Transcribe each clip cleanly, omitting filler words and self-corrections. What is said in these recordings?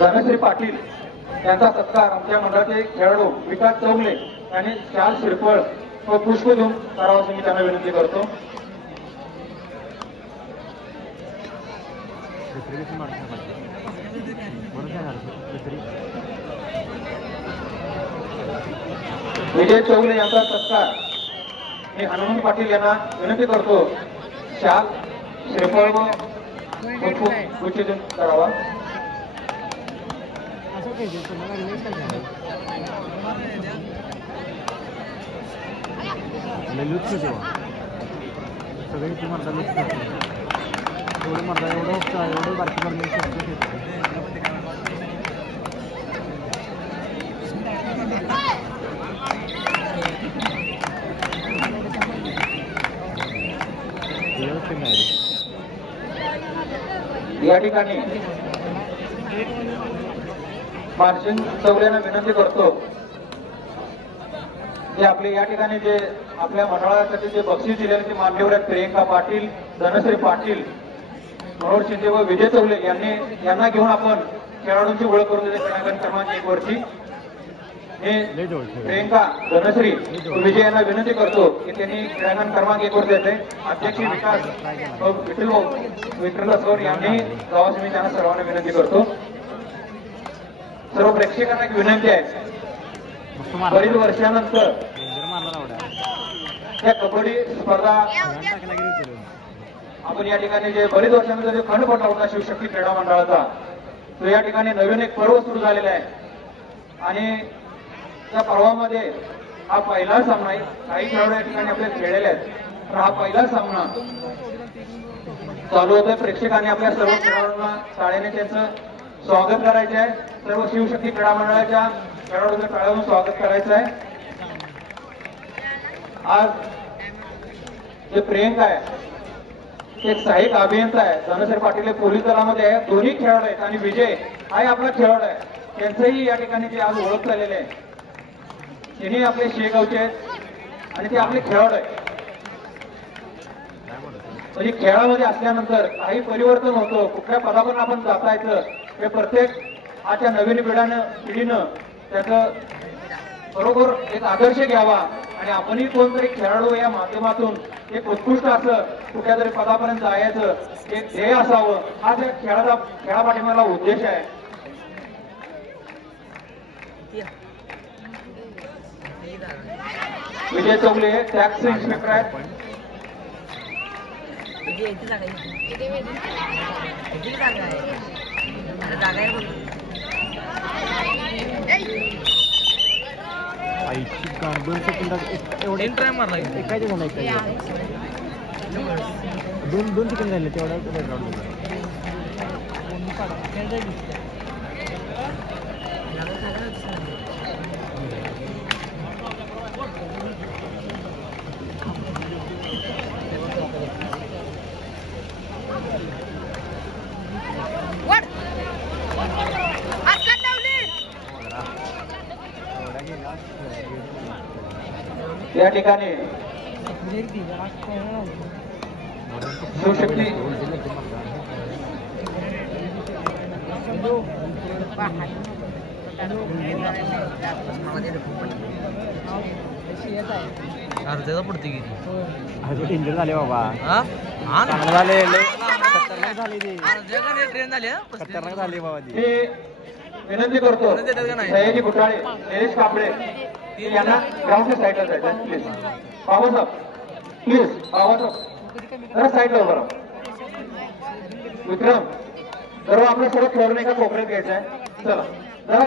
धनश्री पाटील यांचा सत्कार आमच्या मंडळाचे खेळाडू विकास चौगले यांनी शाल श्रीफळ व पुष्प देऊन करावा अशी मी त्यांना विनंती करतो. विजय चौगले यांचा सत्कार मी हनुमंत पाटील यांना विनंती करतो शाल श्रीफळ व पुष्प देऊन करावा. लुच्छ जेव्हा सगळे तुम्हाला लुच्छ एवढं मर्दा एवढं बारकी बारकी या ठिकाणी मार्जिन चौगलेंना विनंती करतो की आपले या ठिकाणी जे आपल्या मंडळासाठी जे बक्षीस दिलेले ते मान्यवर आहेत प्रियंका पाटील, धनश्री पाटील, मनोहर शिंदे व विजय चौगले यांना घेऊन आपण खेळाडूंची ओळख करून देतो. क्रमांक 1 वरची मी प्रियंका, धनश्री, विजय यांना विनंती करतो की त्यांनी क्रीडांगण क्रमांक 1 वर द्यायचे. अध्यक्ष विकास व विठ्ठल सर यांनी गावास मी त्यांना सर्वांना विनंती करतो. सर्व प्रेक्षकांना एक विनंती आहे, बरीच वर्षानंतर या कबड्डी स्पर्धा आपण या ठिकाणी जे बरीच वर्षानंतर जो खंड पडला होता शिवशक्ती क्रीडा मंडळाचा, तो या ठिकाणी नवीन एक पर्व सुरू झालेला आहे आणि त्या पर्वामध्ये हा पहिला सामना आहे. काही खेळाडू या ठिकाणी आपले खेळलेले आहेत, तर हा पहिला सामना चालू होतोय. प्रेक्षकांनी आपल्या सर्व खेळाडूंना शाळेने त्यांचं स्वागत करायचे आहे. सर्व शिवशक्ती क्रीडा मंडळाच्या खेळाडूंचं टाळ्यावरून स्वागत करायचं आहे. आज जे प्रियंका आहे एक सहाय्यक अभियंता आहे, धनश्री पाटील पोलीस दलामध्ये आहे, दोन्ही खेळाडू आहेत आणि विजय हा आपला खेळाडू आहे. त्यांचंही या ठिकाणी जे आज ओळख झालेले आहे, त्यांनी आपले शेगावचे आहेत आणि ते आपले खेळाडू आहेत. म्हणजे खेळामध्ये असल्यानंतर काही परिवर्तन होतं, कुठल्या पदावर आपण जाता येतं हे प्रत्येक आजच्या नवीन पिढीनं त्याचं बरोबर एक आदर्श घ्यावा आणि आपणही कोणतरी खेळाडू या माध्यमातून एक उत्कृष्ट असं कुठल्या तरी पदापर्यंत जायचं एक ध्येय असावं, हा त्या खेळापाठीमागला उद्देश आहे. विजय चौगले टॅक्स इन्स्पेक्टर आहेत. दोन सेकंदात एवढे ट्राय मारला एकाच झाला दोन सेकंद झाले तेवढा या ठिकाणी शिवशक्ती अर्ध्याचा पडते किती इंजन झाले बाबा झाले ट्रेन झाली खतरनाक झाली बाबा ती. विनंती करतो सयाजी घोटाळे, निलेश कापडे यांना ग्राउंडच्या साईडला जायचं प्लीज. बाबासाहेब प्लीज, बाबासाहेब जरा साईडला उभं राहा. विक्रम सर्व आपलं सर्व खेळून एका कोपऱ्यात घ्यायचं आहे. चला जरा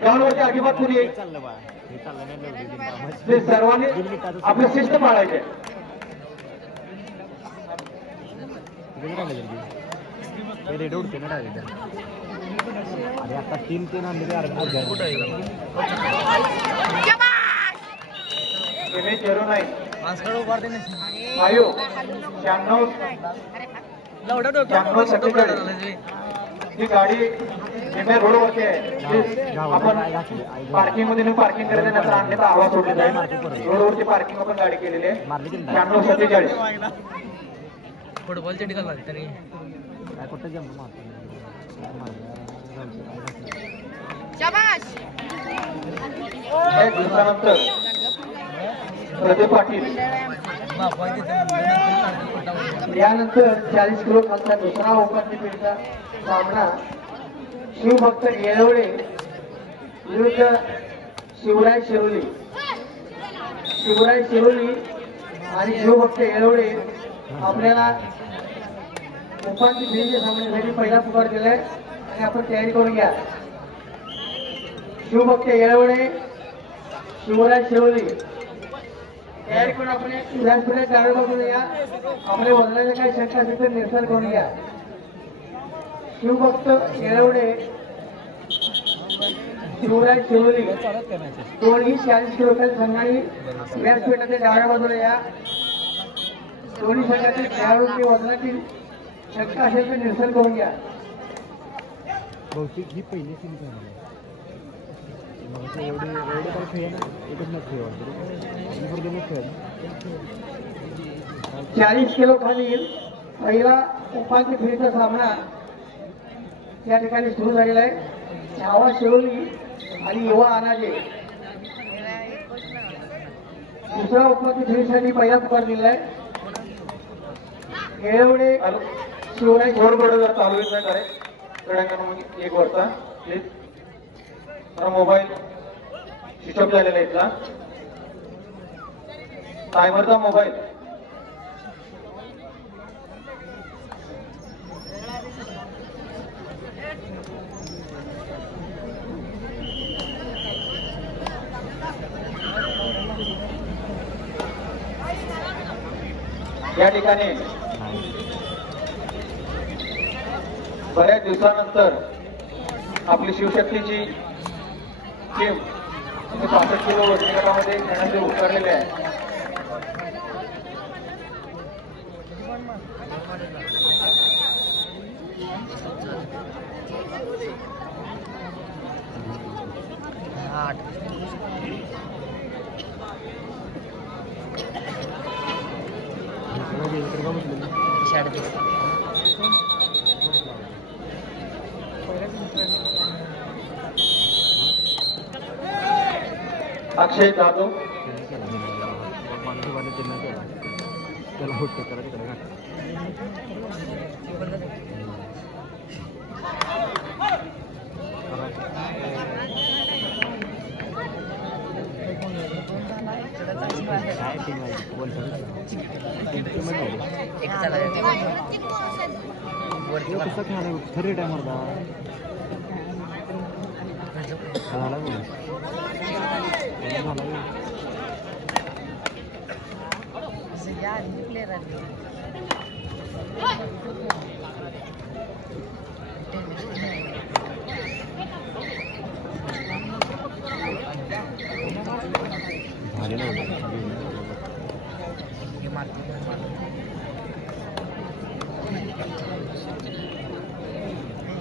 ग्राउंडवरती अजिबात कुणी प्लीज सर्वांनी आपलं शिस्त पाळायचे. उडते ना अरे आता 3 आणले ही गाडी रोडवरती आहे. आपण पार्किंग मध्ये पार्किंग करण्यानंतर आणण्याचा आवाज सोडलेला आहे. रोडवरती पार्किंग आपण गाडी केलेली आहे. 96-47 फुटबॉलच्या ठिकाणी तरी कुठे एक दिवसानंतर प्रदीप पाटील यानंतर 40 किलो खालचा दुसरा उपांत्यफेरीचा सामना शिवभक्त येळवडे विरुद्ध शिवराय शिरोली. शिवराय शिरोली आणि शिवभक्त येळवडे आपल्याला उपांत्यफेरीच्या सामन्यासाठी पहिला पुकार दिलाय आणि आपण तयारी करून घ्या. शिवभक्त येळवडे शिवराय शिरोली तयारी करून आपण विधानसभेत जागा बघून या. आपल्या वडिलांच्या काही शंका असेल तर निरसन करून घ्या. शिवभक्त येळवडे शिवराय शिरोली दोन्ही 40 किलो संघाने व्यासपीठाच्या डाव्या बाजूला या. दोन्ही संघातील खेळाडूंची वजनातील शंका असेल तर निरसन करून घ्या. बहुतेक ही पहिली एवढे पण खेळ एकच न खेळ 40 किलो खालील पहिला उपांत्य फेरीचा सामना या ठिकाणी सुरू झालेला आहे. छावा शिरोली आणि युवा अनाजे दुसरा उपांत्य फेरीसाठी पहिला पुकार दिलाय. येळवडे शिवराय बरोबर चालू येत नाही करे क्रमांक 1 वरचा प्लीज. मोबाईल स्विच ऑफ झालेला इथला टायमरचा मोबाईल. या ठिकाणी बऱ्याच दिवसानंतर आपली शिवशक्तीची टीम 65 किलो वजनी गटामध्ये खेळण्याचे उतरलेले आहे. अक्षय जाधव त्याला होतं करा तिकडे कसं खेळायला खरी टायमर झाला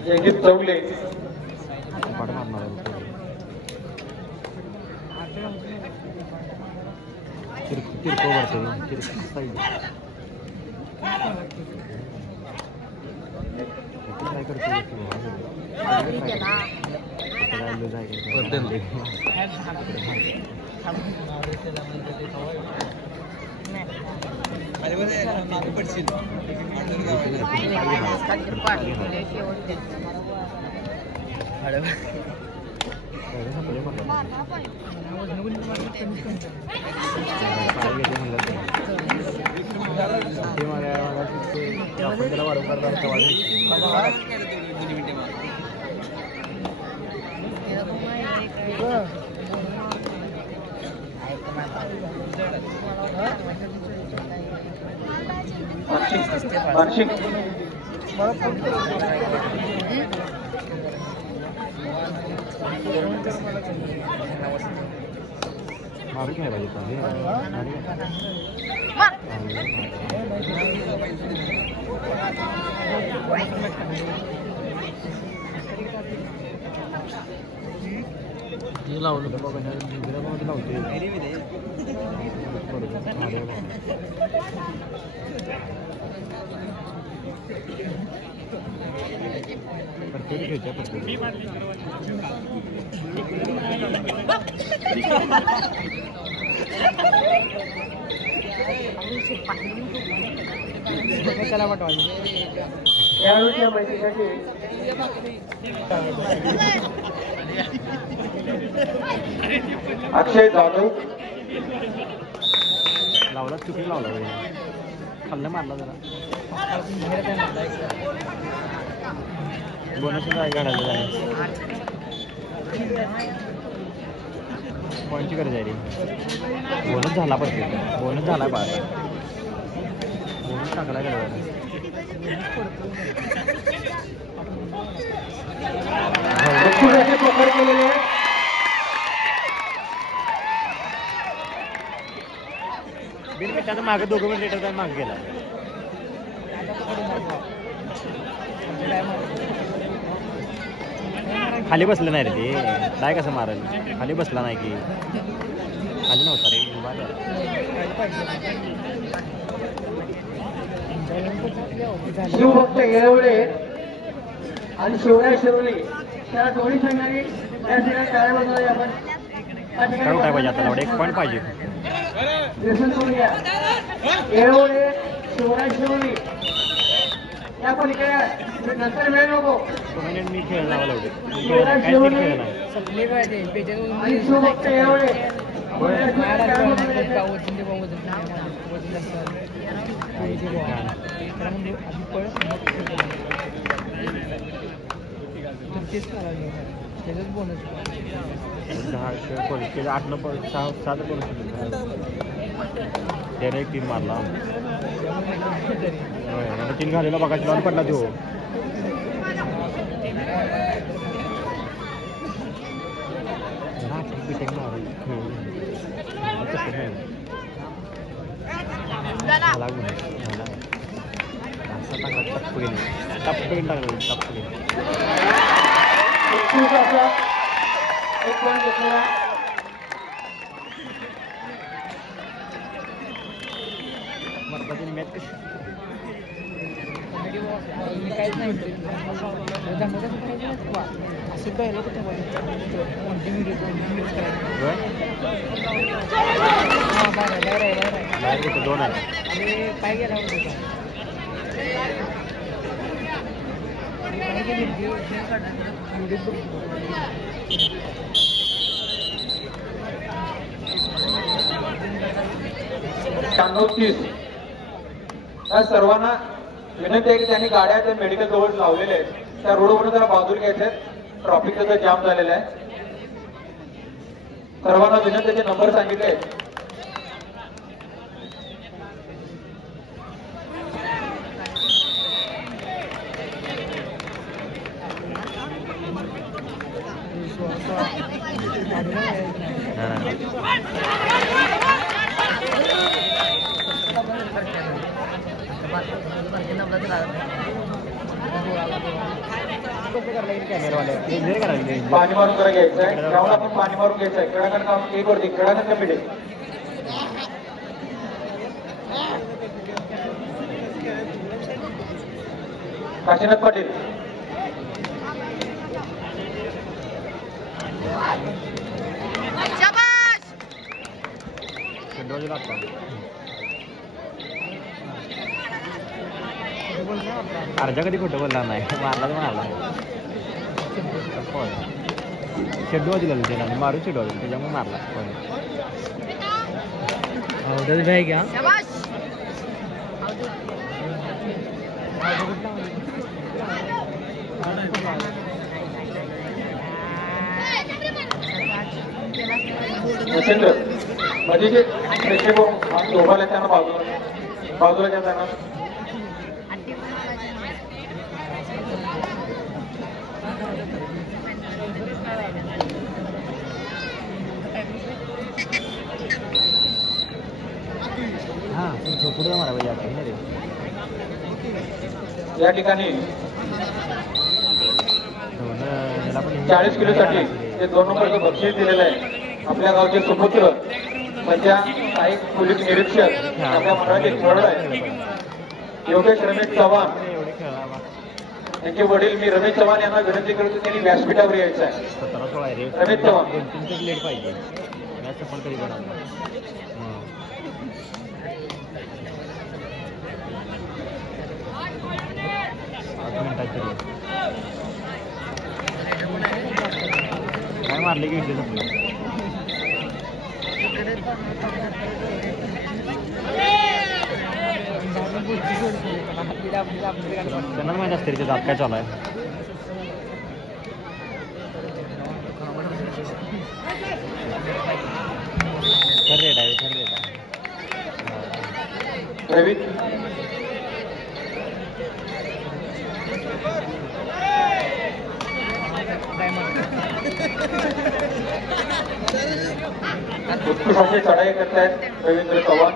जयदीप चौगले किरकोळ वाटतं काय करतो वार्षिक मारू काय पाहिजे लावलं तर बघा लावते ते खेळत्या पडते खेळाडूच्या माहितीसाठी अक्षय जाधव लावला चुकी लावला खाल्लं मारला जरा बोनस काय काढायला पॉईंटची गरज आहे रे बोनस झाला परफेक्ट बोनस झाला बाहेर बोनस चांगला करायला पकड केलेले आहे बिन मिनिटानं मागे 2 मिनिट लेटर मागे गेला खाली बसलं नाही रे ते काय कसं मारल खाली बसला नाही की खाली नव्हता रे उभा शिवभक्त येळवडे आणि शिवराय शिरोली त्या दोन्ही संघांनी या ठिकाणी टाळ्या वाजवल्या. आपण करू काय पाहिजे आता 1 पॉईंट पाहिजे व्यसन करूया. येळवडे शिवराय शिरोली या पलीकडे नंतर वेळ नको मी खेळ लावा लावते शिवराय शिरोली आणि शिवभक्त येळवडे केलं 8 न 7 त्याने एक 3 मारला 3 घालेला बघा लावून पडला तो टप्प गेली टाकलं टप्प गेली एक पॉईंट घेतलेला मर्दाची मॅच कशी काहीच नाही असं पाहिलं कुठं बाहेर 2 आहे आणि काय गेला होता या सर्वांना विनंती आहे की त्यांनी गाड्या त्या मेडिकल जवळ लावलेल्या आहेत त्या रोडवरून जरा बाजूला घ्यायच्या ट्रॉफिक त्याचा जाम झालेला आहे. सर्वांना विनंतीचे नंबर सांगितले आहेत. पाणी मारून जरा घ्यायचं आहे ग्राउंड आपण पाणी मारून घ्यायचं आहे. खेळाकडे काम एक वरती खेळाकडे कमिटी काशीनाथ पाटील अर्जा कधी खोटं बोलणार नाही मारला तर मारला शेड्डू दिला त्याला आणि मारून शेड्डू दिला त्याच्यामुळे मारला आवडत भाई घ्या मच्छिंद्र म्हणजे जे प्रेक्षक उभारले त्यांना बाजूला घ्या त्यांना हां पुढे मारा पाहिजे या ठिकाणी 40 किलोसाठी ते 2 नंबरचं बक्षीस दिलेलं आहे. आपल्या गावचे सुपुत्र म्हणजे सहाय्यक पोलीस निरीक्षक आपल्या मंडळाचे खेळाडू आहे योगेश रमेश चव्हाण त्यांचे वडील मी रमेश चव्हाण यांना विनंती करतो त्यांनी व्यासपीठावर यायचं आहे. 17-16 आहे रे. रमेश चव्हाण. 2-3 तरी लेट पाहिजे. मॅच पण कधी बनवणार. 8 मिनिटात तरी काय मारले की विषय संपला. त्यांना माहिती असते त्याच्यात आत काय चालू आहे. थर्ड रेड आहे. प्रवीण उत्कृष्ट अशी चढाई करतायत रवींद्र चव्हाण.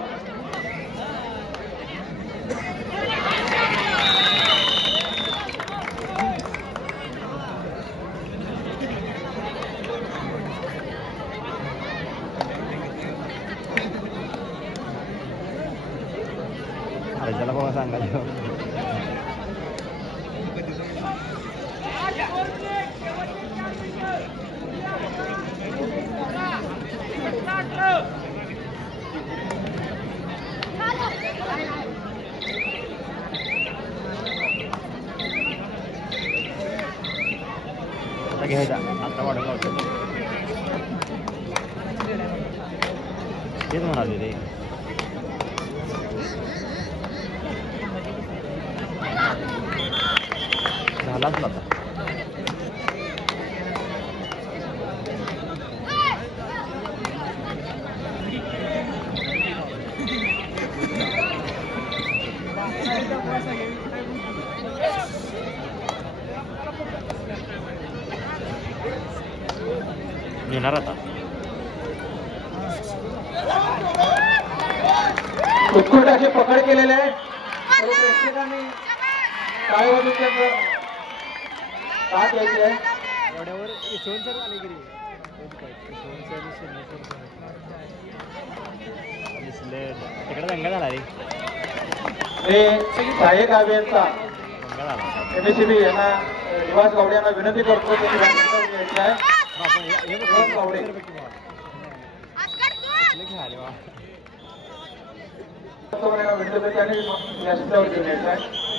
अरे त्याला बाबा सांगायचं. आता घ्यायचा. आता वाढवला होतं तेच म्हणाले रे. झालाच आता. येणार आता. उत्कृष्ट अशी पकड केलेले आहे. सर्व प्रेक्षकांनी टाळी वाजवून त्यांचं साथ द्यायची आहे. एवढ्यावर यशवंत सर आले गिरी. तिकडे दंगा झाला रे. हे साहेब गावेचा दंगा झाला. एमएससीबी यांना निवास गावडे यांना विनंती करतो त्यांनी व्यासपीठावर यायचं आहे. निवास गावडे खेळाले वा. यांना विनंती करतो त्यांनी व्यासपीठावर घेऊन यायचं आहे.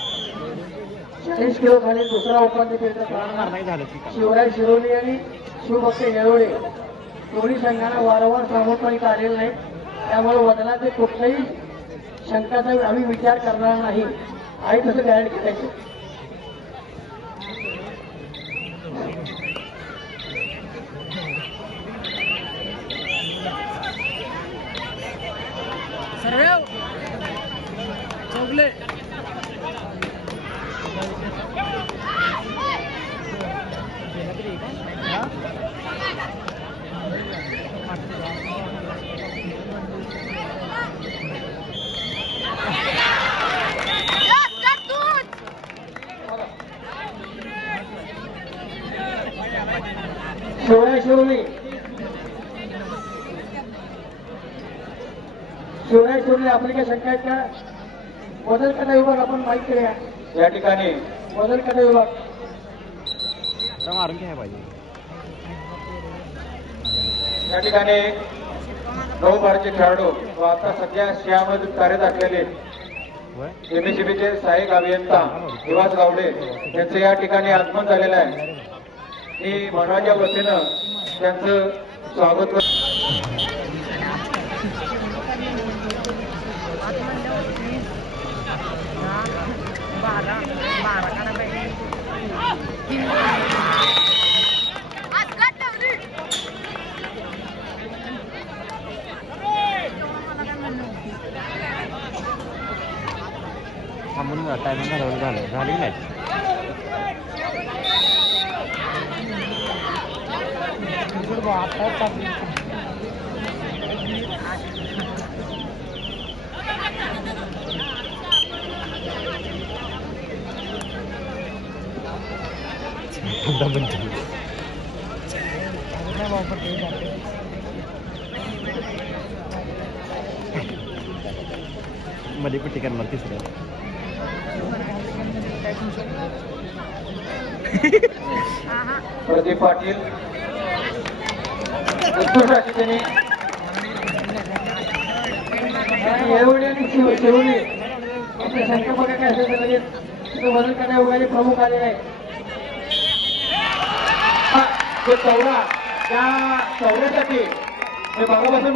40 किलो खाली दुसरा उपांत्य फेरीचा मारणार सामना नाही झालं की काय. शिवराज शिरोली आणि शिवभक्त येळोळे दोन्ही संघांना वारंवार समोरपणी काढलेलं नाही. त्यामुळे वजनाचे कुठल्याही शंकाचा आम्ही विचार करणार नाही. आहे तसं गाईड करायचं. चौगले शिवराज शिरोली आपली काय शंका आहेत का? बदल कटा विभाग आपण माहीत करूया. या ठिकाणी बदल कटा विभाग मारून घ्यायला पाहिजे. या ठिकाणी 9 बारचे खेळाडू व आता सध्या शहरामध्ये कार्यरत असलेले एमएससीबीचे सहाय्यक अभियंता निवास गावडे यांचं या ठिकाणी आगमन झालेलं आहे. मी मंडळाच्या वतीनं त्यांचं स्वागत करतो. थांबून टायमिंग झालं झाली मॅच. मध्ये पट्टी करणार तिसऱ्या. प्रदीप पाटील उत्कृष्ट अशी त्यांनी एवढे आणि शिवले आपल्या शंकर बघा काय असेल तर लगेच तिथं वजन करण्यायोगाचे प्रमुख आलेले आहेत. जो चौरा त्या चौऱ्यासाठी हे भागापासून